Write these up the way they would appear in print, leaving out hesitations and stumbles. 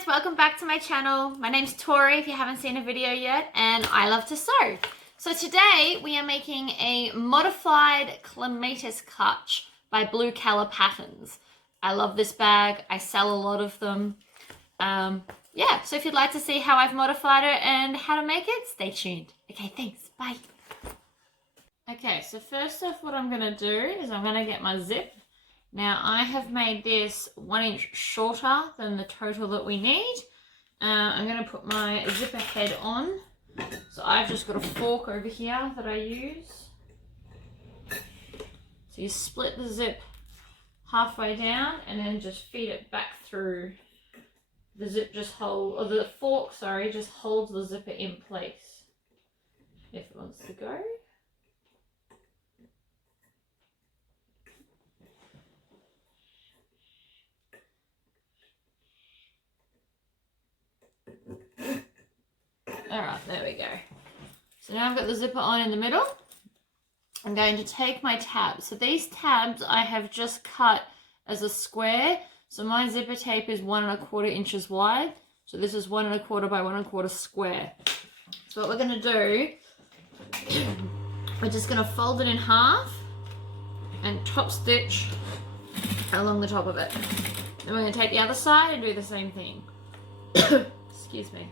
friends, welcome back to my channel. My name's Tori if you haven't seen a video yet, and I love to sew. So today we are making a modified Clematis clutch by Blue Calla patterns. I love this bag, I sell a lot of them. Yeah, so if you'd like to see how I've modified it and how to make it, stay tuned. Okay, thanks, bye. Okay, so first off what I'm gonna do is I'm gonna get my zip. Now I have made this 1 inch shorter than the total that we need. I'm going to put my zipper head on. So I've just got a fork over here that I use. So you split the zip halfway down and then just feed it back through. The zip just hold, or the fork, sorry, just holds the zipper in place if it wants to go. Alright, there we go. So now I've got the zipper on in the middle. I'm going to take my tabs. So these tabs I have just cut as a square. So my zipper tape is 1 1/4 inches wide. So this is 1 1/4 by 1 1/4 square. So what we're going to do, we're just going to fold it in half and top stitch along the top of it. Then we're going to take the other side and do the same thing. Excuse me.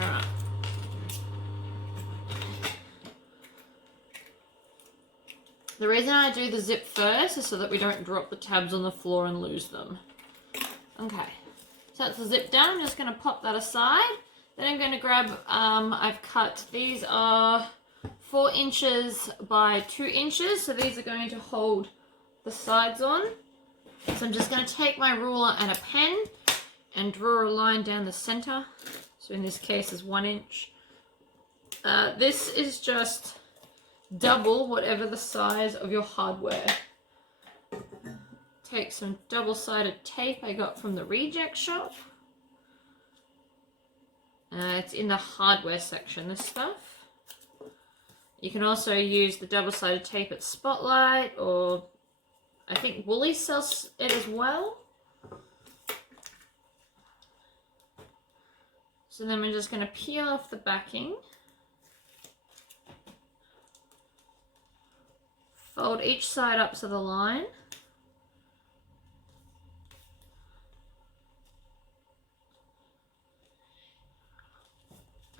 Alright. The reason I do the zip first is so that we don't drop the tabs on the floor and lose them. Okay, so that's the zip done. I'm just going to pop that aside. Then I'm going to grab, I've cut, these are 4 inches by 2 inches, so these are going to hold the sides on. So I'm just going to take my ruler and a pen and draw a line down the center. So in this case is 1 inch. This is just double whatever the size of your hardware. Take some double-sided tape I got from the reject shop. It's in the hardware section, this stuff. You can also use the double-sided tape at Spotlight, or I think Woolly sells it as well. So then we're just going to peel off the backing. Fold each side up to the line.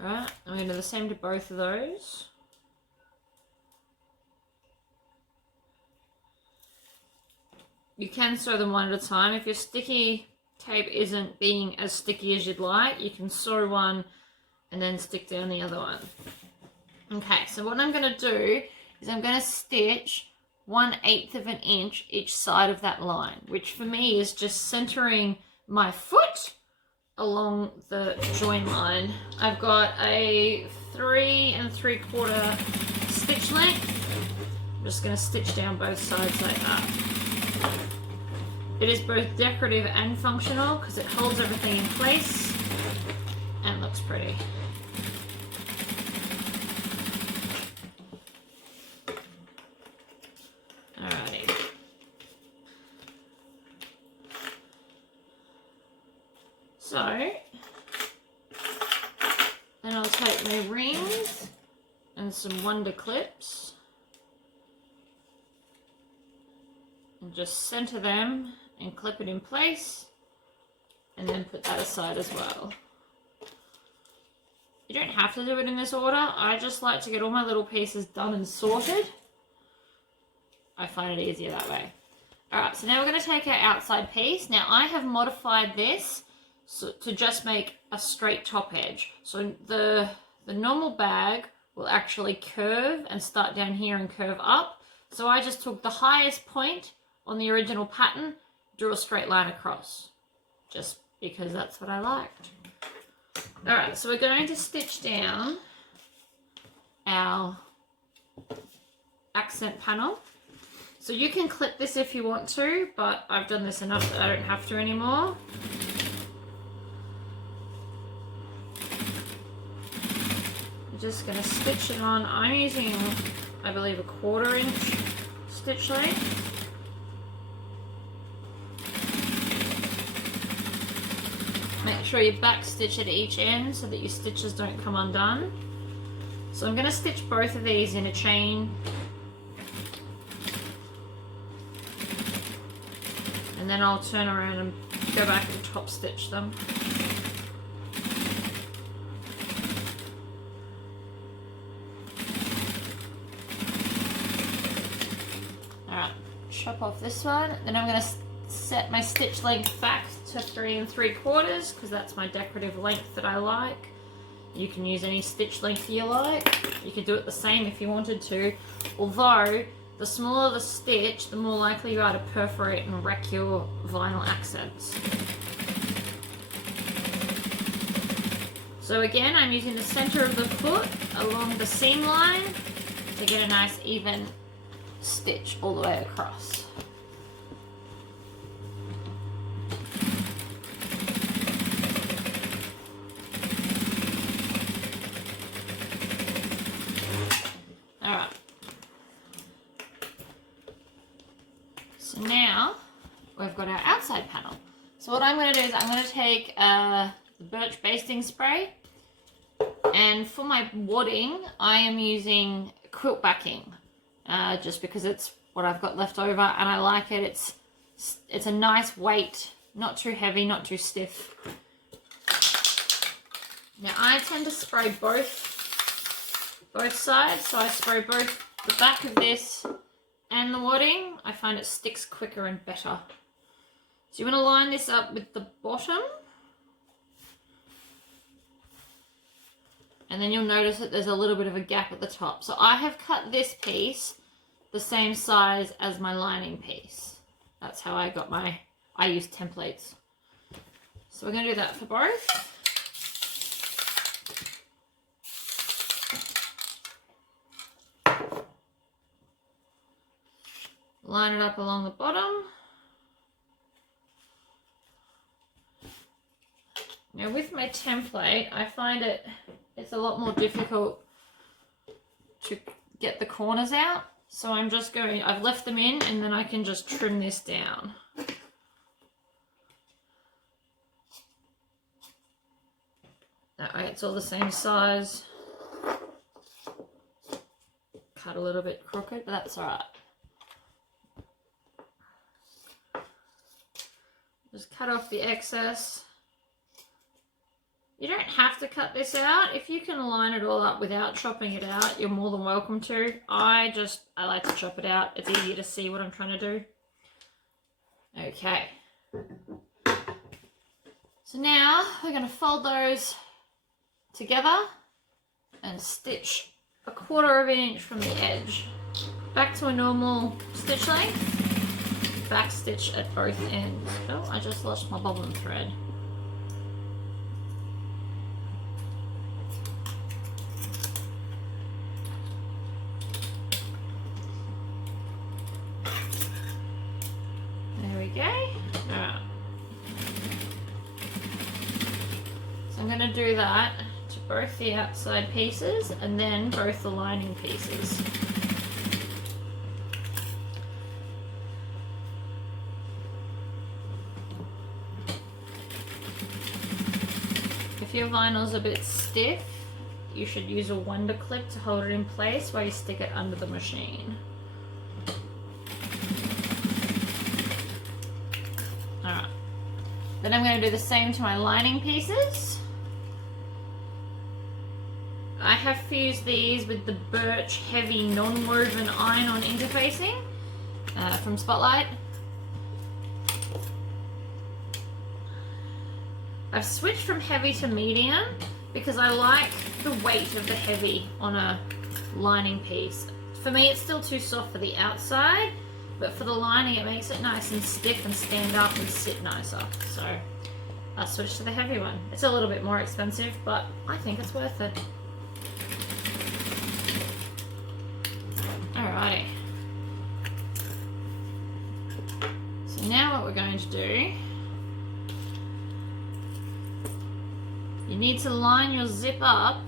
Alright, I'm going to do the same to both of those. You can sew them one at a time. If your sticky tape isn't being as sticky as you'd like, you can sew one and then stick down the other one. Okay, so what I'm going to do is I'm going to stitch 1/8 of an inch each side of that line, which for me is just centering my foot along the join line. I've got a 3 3/4 stitch length. I'm just going to stitch down both sides like that. It is both decorative and functional because it holds everything in place and looks pretty. Alrighty. So, then I'll take my rings and some Wonder clips and just center them and clip it in place, and then put that aside as well. You don't have to do it in this order. I just like to get all my little pieces done and sorted. I find it easier that way. Alright, so now we're going to take our outside piece. Now I have modified this to just make a straight top edge. So the normal bag will actually curve and start down here and curve up. So I just took the highest point on the original pattern, drew a straight line across, just because that's what I liked. Alright, so we're going to stitch down our accent panel. So you can clip this if you want to, but I've done this enough that I don't have to anymore. I'm just going to stitch it on. I'm using, I believe, a 1/4 inch stitch length. Make sure you back stitch at each end so that your stitches don't come undone. So I'm going to stitch both of these in a chain. And then I'll turn around and go back and top stitch them. Alright, chop off this one. Then I'm going to set my stitch length back to 3 3/4 because that's my decorative length that I like. You can use any stitch length you like. You could do it the same if you wanted to, although the smaller the stitch, the more likely you are to perforate and wreck your vinyl accents. So again, I'm using the center of the foot along the seam line to get a nice even stitch all the way across. Alright. So now we've got our outside panel. So what I'm going to do is I'm going to take the Birch basting spray, and for my wadding I am using quilt backing just because it's what I've got left over and I like it. It's a nice weight, not too heavy, not too stiff. Now I tend to spray both sides, so I spray both the back of this and the wadding. I find it sticks quicker and better. So you want to line this up with the bottom, and then you'll notice that there's a little bit of a gap at the top. So I have cut this piece the same size as my lining piece. That's how I got I use templates. So we're going to do that for both. Line it up along the bottom. Now with my template, I find it's a lot more difficult to get the corners out. So I'm just I've left them in and then I can just trim this down. That way it's all the same size. Cut a little bit crooked, but that's alright. Just cut off the excess. You don't have to cut this out. If you can line it all up without chopping it out, you're more than welcome to. I like to chop it out. It's easier to see what I'm trying to do. Okay. So now we're going to fold those together and stitch 1/4 inch from the edge. Back to a normal stitch length. Back stitch at both ends. Oh, I just lost my bobbin thread. There we go. Alright. So I'm going to do that to both the outside pieces and then both the lining pieces. If your vinyl's a bit stiff, you should use a wonder clip to hold it in place while you stick it under the machine. Alright. Then I'm going to do the same to my lining pieces. I have fused these with the Birch Heavy non-woven iron-on interfacing from Spotlight. I've switched from heavy to medium because I like the weight of the heavy on a lining piece. For me, it's still too soft for the outside, but for the lining, it makes it nice and stiff and stand up and sit nicer. So I switched to the heavy one. It's a little bit more expensive, but I think it's worth it. Alrighty. So now what we're going to do, you need to line your zip up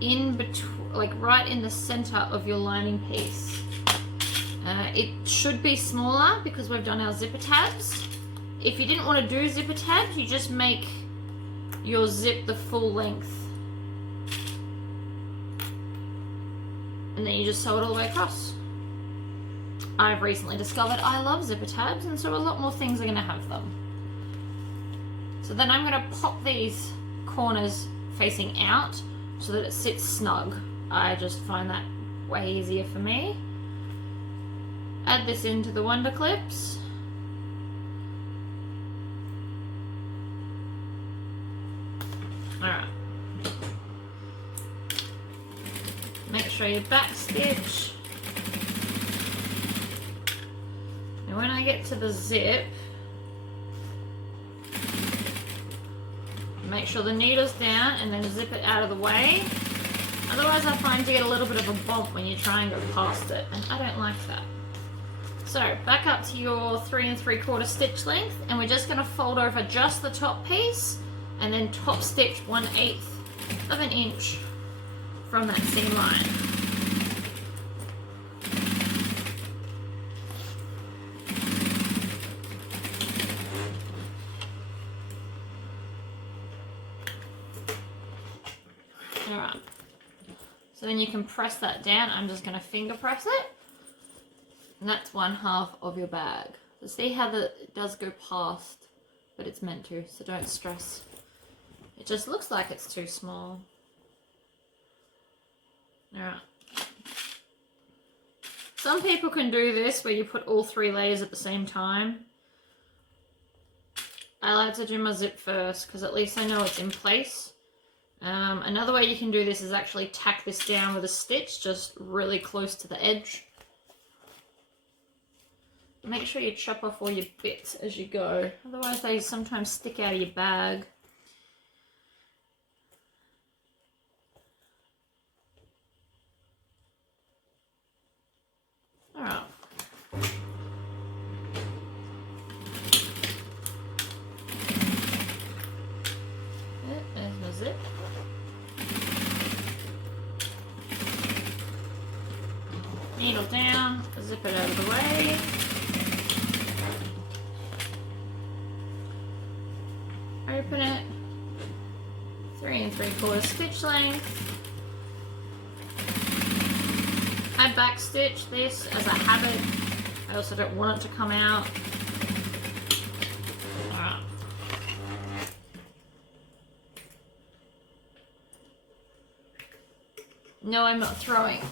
in between, like right in the center of your lining piece. It should be smaller because we've done our zipper tabs. If you didn't want to do zipper tabs, you just make your zip the full length. And then you just sew it all the way across. I've recently discovered I love zipper tabs, and so a lot more things are going to have them. So then I'm going to pop these corners facing out so that it sits snug. I just find that way easier for me. Add this into the Wonder Clips. Alright. Make sure you back stitch. And when I get to the zip, make sure the needle's down and then zip it out of the way. Otherwise I find you get a little bit of a bump when you try and go past it, and I don't like that. So back up to your 3 3/4 stitch length, and we're just going to fold over just the top piece and then top stitch 1/8 of an inch from that seam line. Alright, so then you can press that down. I'm just going to finger press it. And that's 1/2 of your bag. So see how it does go past, but it's meant to, so don't stress. It just looks like it's too small. Alright. Some people can do this where you put all 3 layers at the same time. I like to do my zip first because at least I know it's in place. Another way you can do this is actually tack this down with a stitch just really close to the edge. Make sure you chop off all your bits as you go, otherwise they sometimes stick out of your bag. Alright. There's my zip. Needle down, zip it out of the way. Open it, 3 3/4 stitch length. I back stitch this as a habit. I also don't want it to come out. Alright. No, I'm not throwing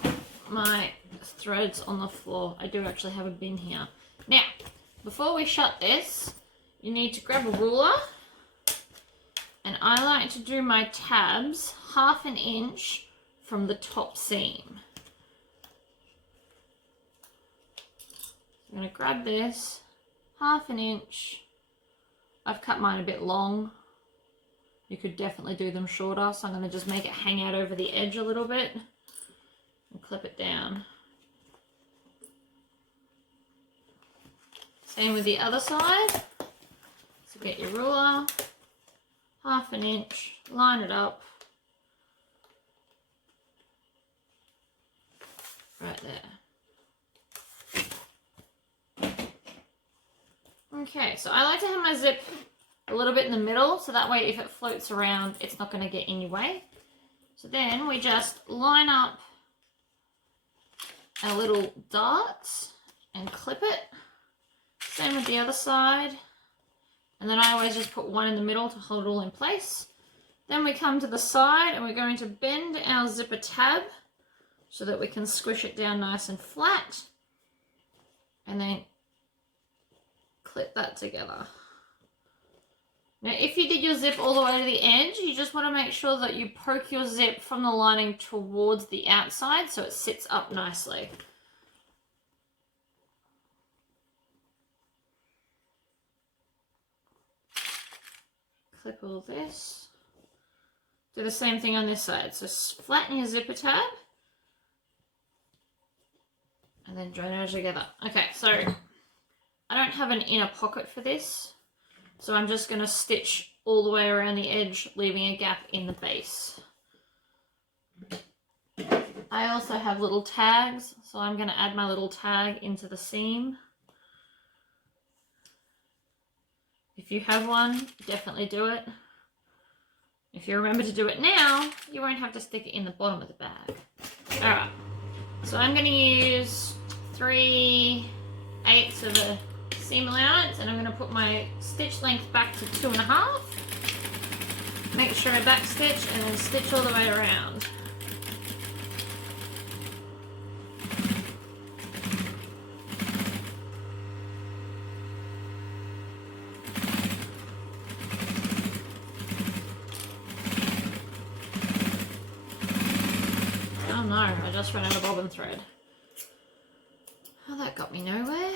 my threads on the floor. I do actually have a bin here. Now, before we shut this, you need to grab a ruler. And I like to do my tabs 1/2 inch from the top seam. I'm going to grab this 1/2 inch. I've cut mine a bit long. You could definitely do them shorter, so I'm going to just make it hang out over the edge a little bit and clip it down. Same with the other side. So get your ruler. 1/2 inch, line it up, right there. Okay, so I like to have my zip a little bit in the middle, so that way if it floats around, it's not going to get in your way. So then we just line up our little darts and clip it. Same with the other side. And then I always just put one in the middle to hold it all in place. Then we come to the side and we're going to bend our zipper tab so that we can squish it down nice and flat. And then clip that together. Now if you did your zip all the way to the edge, you just want to make sure that you poke your zip from the lining towards the outside so it sits up nicely. Clip all this. Do the same thing on this side. So flatten your zipper tab. And then join it together. Okay, so I don't have an inner pocket for this. So I'm just going to stitch all the way around the edge, leaving a gap in the base. I also have little tags, so I'm going to add my little tag into the seam. If you have one, definitely do it. If you remember to do it now, you won't have to stick it in the bottom of the bag. Alright, so I'm going to use 3/8 of a seam allowance, and I'm going to put my stitch length back to 2.5. Make sure I back stitch and then stitch all the way around. Oh no, I just ran out of bobbin thread. Oh, that got me nowhere.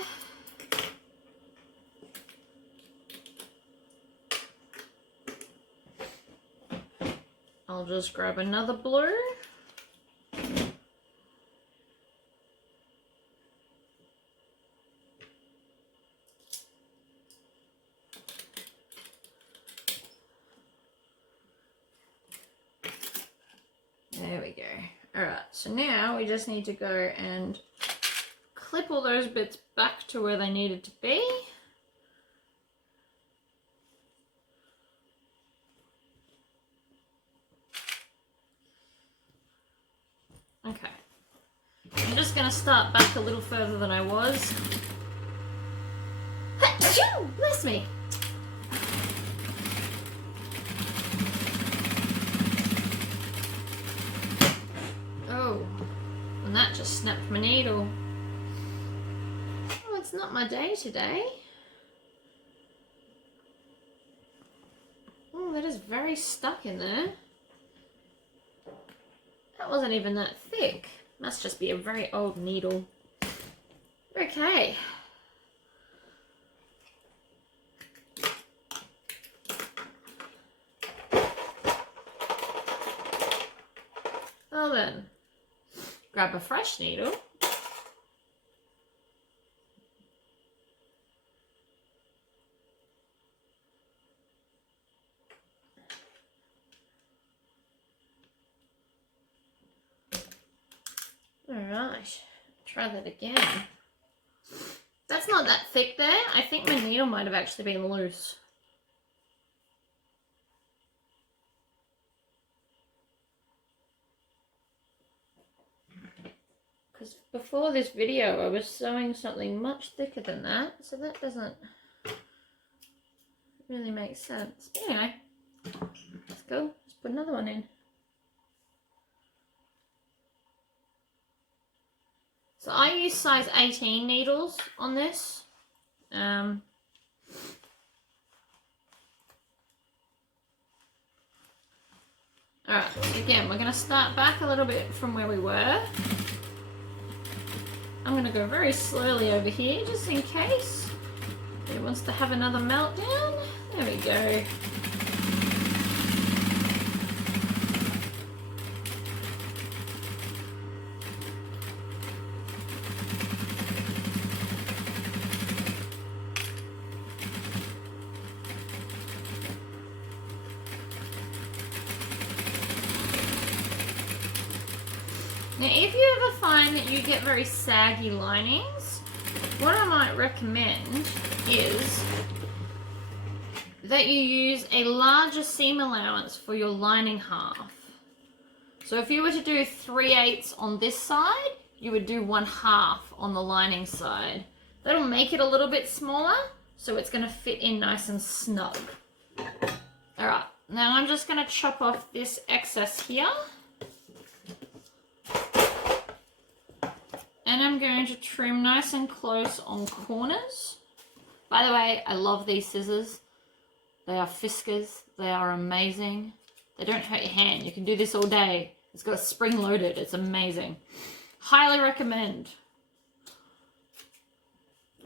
I'll just grab another blue. There we go. Alright, so now we just need to go and clip all those bits back to where they needed to be. Okay. I'm just going to start back a little further than I was. Achoo! Bless me! Oh, and that just snapped my needle. Oh, it's not my day today. Oh, that is very stuck in there. That wasn't even that thick. Must just be a very old needle. Okay. Well then, grab a fresh needle. Alright, try that again. That's not that thick there. I think my needle might have actually been loose. Because before this video I was sewing something much thicker than that, so that doesn't really make sense. Anyway, let's go. Let's put another one in. So I use size 18 needles on this. Alright, so again, we're going to start back a little bit from where we were. I'm going to go very slowly over here, just in case it wants to have another meltdown. There we go. Now, if you ever find that you get very saggy linings, what I might recommend is that you use a larger seam allowance for your lining half. So if you were to do 3/8 on this side, you would do 1/2 on the lining side. That'll make it a little bit smaller, so it's going to fit in nice and snug. Alright, now I'm just going to chop off this excess here. And I'm going to trim nice and close on corners. By the way, I love these scissors. They are Fiskars. They are amazing. They don't hurt your hand. You can do this all day. It's got a spring loaded. It's amazing. Highly recommend.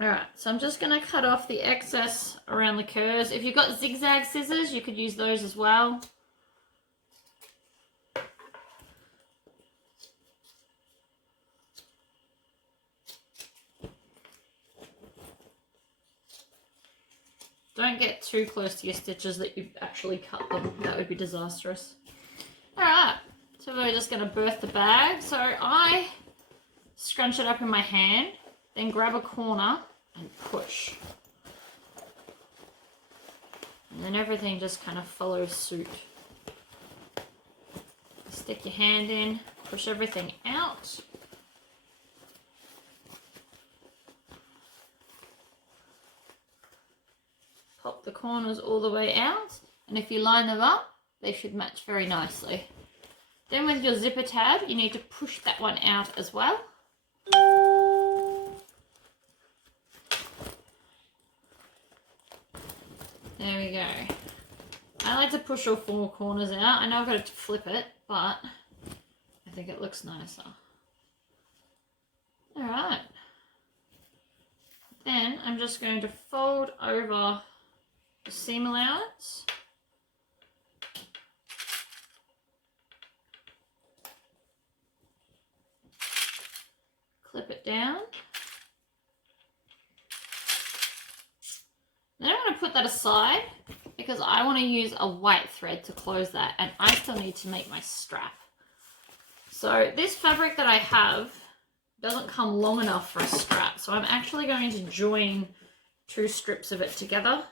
Alright, so I'm just going to cut off the excess around the curves. If you've got zigzag scissors, you could use those as well. Don't get too close to your stitches that you actually cut them. That would be disastrous. Alright, so we're just going to birth the bag. So I scrunch it up in my hand, then grab a corner and push. And then everything just kind of follows suit. Stick your hand in, push everything out. Pop the corners all the way out, and if you line them up, they should match very nicely. Then with your zipper tab, you need to push that one out as well. There we go. I like to push all 4 corners out. I know I've got to flip it, but I think it looks nicer. Alright. Then I'm just going to fold over the seam allowance. Clip it down. Then I'm going to put that aside because I want to use a white thread to close that, and I still need to make my strap. So this fabric that I have doesn't come long enough for a strap, so I'm actually going to join 2 strips of it together.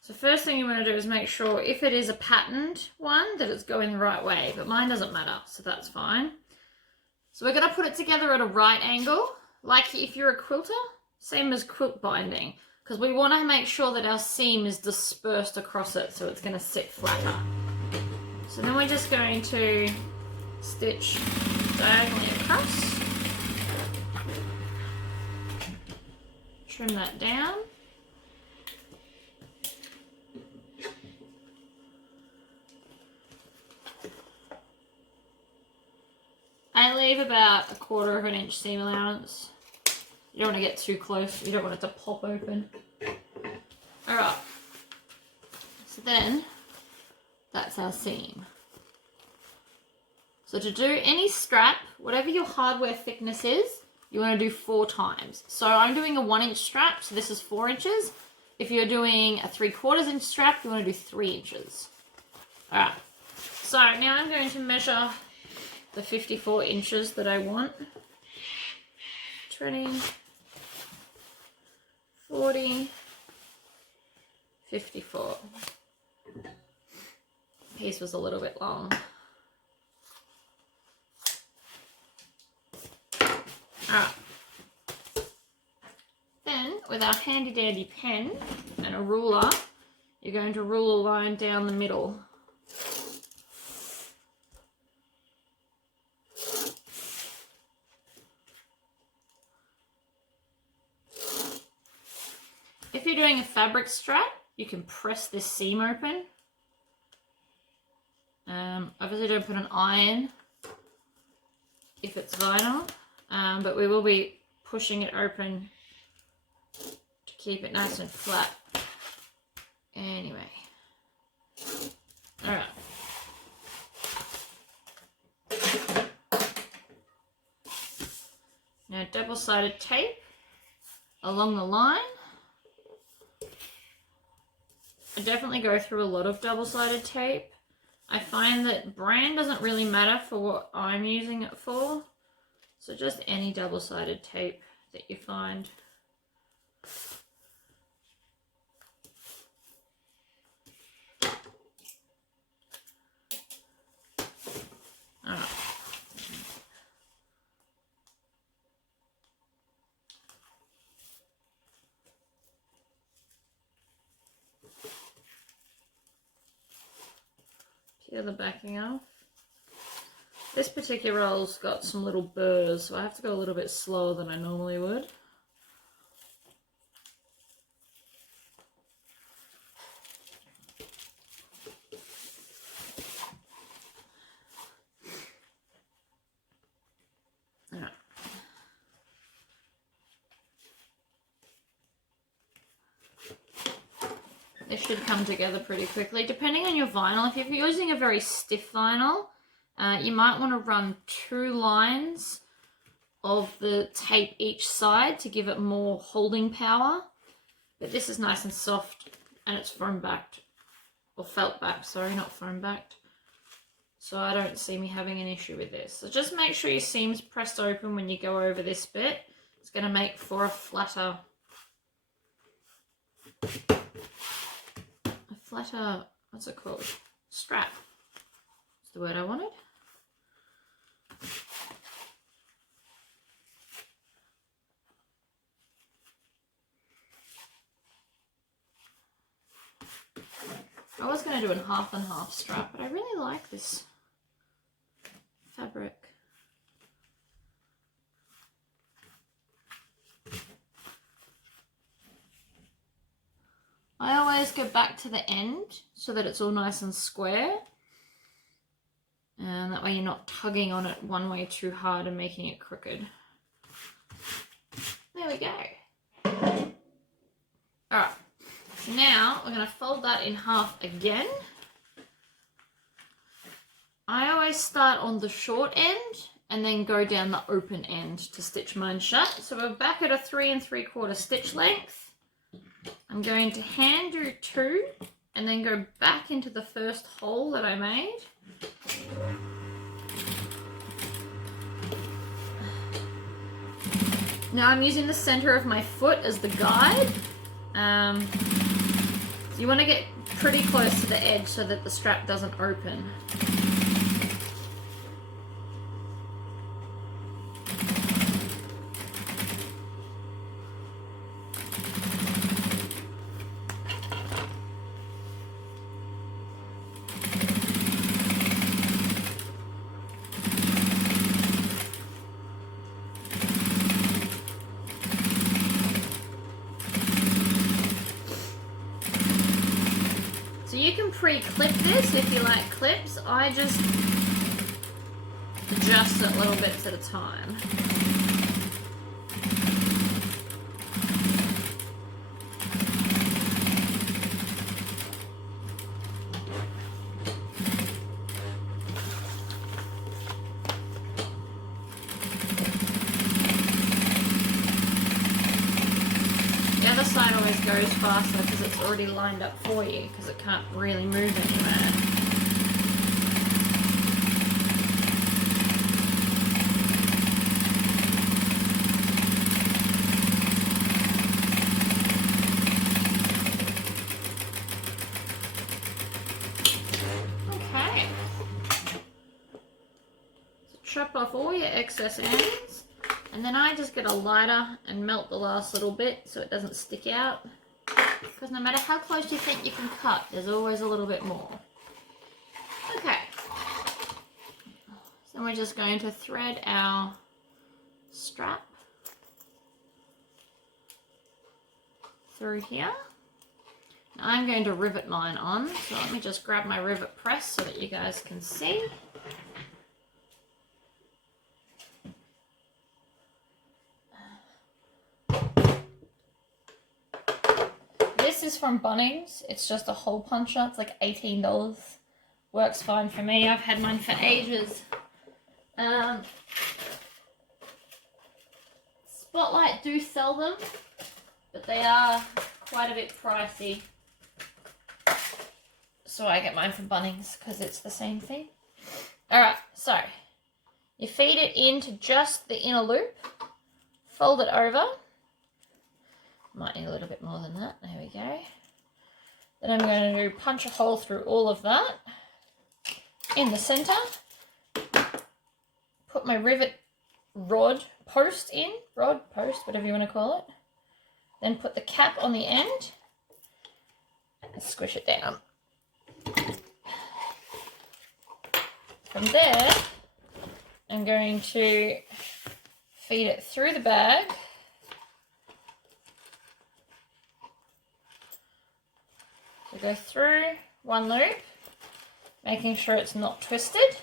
So first thing you want to do is make sure if it is a patterned one that it's going the right way, but mine doesn't matter, so that's fine. So we're going to put it together at a right angle, like if you're a quilter, same as quilt binding, because we want to make sure that our seam is dispersed across it so it's going to sit flatter. So then we're just going to stitch diagonally across, trim that down. I leave about 1/4 of an inch seam allowance. You don't want to get too close. You don't want it to pop open. Alright. So then, that's our seam. So to do any strap, whatever your hardware thickness is, you want to do 4 times. So I'm doing a 1 inch strap, so this is 4 inches. If you're doing a 3/4 inch strap, you want to do 3 inches. Alright. So now I'm going to measure the 54 inches that I want. 20, 40, 54. Piece was a little bit long. Alright. Then, with our handy dandy pen and a ruler, you're going to rule a line down the middle. If you're doing a fabric strap, you can press this seam open. Obviously don't put an iron if it's vinyl, but we will be pushing it open to keep it nice and flat. Anyway. Alright. Now double-sided tape along the line. I definitely go through a lot of double-sided tape. I find that brand doesn't really matter for what I'm using it for. So just any double-sided tape that you find. Alright. Peel the backing off. This particular roll's got some little burrs, so I have to go a little bit slower than I normally would. This should come together pretty quickly, depending on your vinyl. If you're using a very stiff vinyl, you might want to run 2 lines of the tape each side to give it more holding power. But this is nice and soft, and it's foam backed, or felt backed, sorry, not foam backed. So I don't see me having an issue with this. So just make sure your seam's pressed open when you go over this bit. It's going to make for a flatter, what's it called? Strap. That's the word I wanted. I was going to do a half and half strap, but I really like this fabric. I always go back to the end so that it's all nice and square. And that way you're not tugging on it one way too hard and making it crooked. There we go. Alright. So now we're going to fold that in half again. I always start on the short end and then go down the open end to stitch mine shut. So we're back at a 3 3/4 stitch length. I'm going to hand do 2 and then go back into the first hole that I made. Now I'm using the center of my foot as the guide. So you want to get pretty close to the edge so that the strap doesn't open. Pre-clip this if you like clips. I just adjust it little bits at a time. Side always goes faster because it's already lined up for you because it can't really move anywhere. Okay. So chop off all your excess ends. And then I just get a lighter and melt the last little bit so it doesn't stick out. Because no matter how close you think you can cut, there's always a little bit more. Okay. So we're just going to thread our strap through here. Now I'm going to rivet mine on. So let me just grab my rivet press so that you guys can see. This is from Bunnings. It's just a hole puncher. It's like $18. Works fine for me. I've had mine for ages. Spotlight do sell them, but they are quite a bit pricey. So I get mine from Bunnings because it's the same thing. Alright, so you feed it into just the inner loop, fold it over. Might need a little bit more than that. There we go. Then I'm going to punch a hole through all of that in the center. Put my rivet rod post in. Rod, post, whatever you want to call it. Then put the cap on the end and squish it down. From there, I'm going to feed it through the bag. So go through one loop, making sure it's not twisted.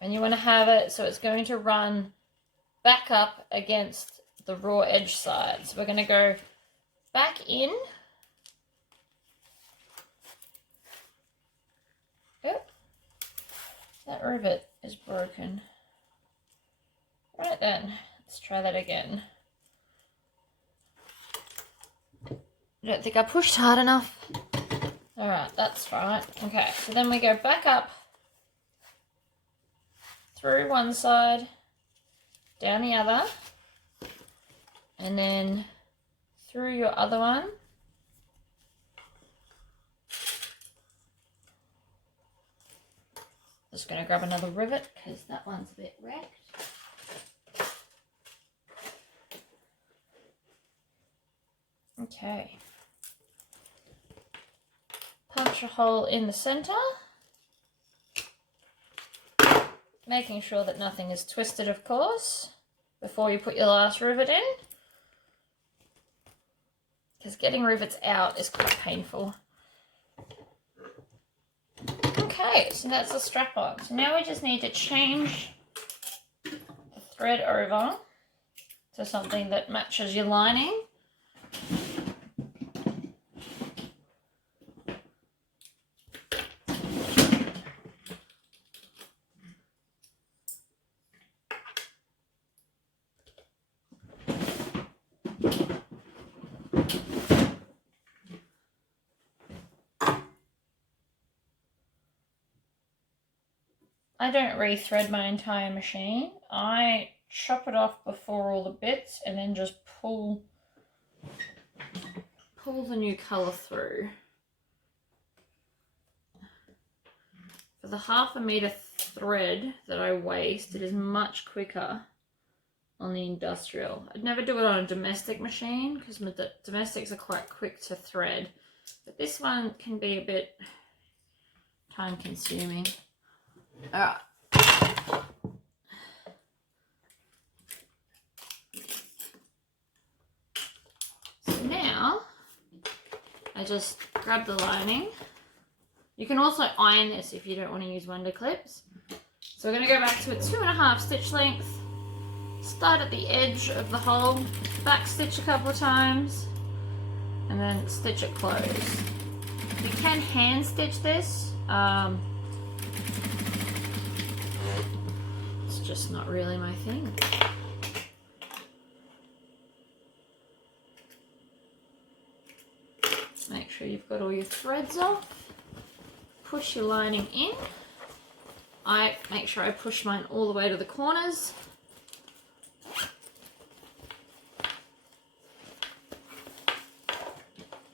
And you want to have it so it's going to run back up against the raw edge side. So we're going to go back in. Oh, that rivet is broken. Right then, let's try that again. I don't think I pushed hard enough. Alright, that's right. Okay, so then we go back up through one side, down the other, and then through your other one. Just going to grab another rivet because that one's a bit wrecked. Okay. Punch a hole in the center, making sure that nothing is twisted, of course, before you put your last rivet in, because getting rivets out is quite painful. Okay, so that's the strap on. So now we just need to change the thread over to something that matches your lining. I don't rethread my entire machine. I chop it off before all the bits and then just pull the new colour through. For the 1/2 metre thread that I waste, it is much quicker on the industrial. I'd never do it on a domestic machine because domestics are quite quick to thread, but this one can be a bit time consuming. Alright. So now I just grab the lining. You can also iron this if you don't want to use wonder clips. So we're going to go back to a 2.5 stitch length. Start at the edge of the hole, back stitch a couple of times, and then stitch it closed. You can hand stitch this. It's just not really my thing. Make sure you've got all your threads off. Push your lining in. I make sure I push mine all the way to the corners.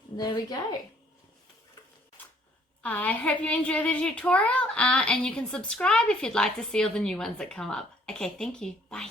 There we go. I hope you enjoyed the tutorial and you can subscribe if you'd like to see all the new ones that come up. Okay, thank you. Bye.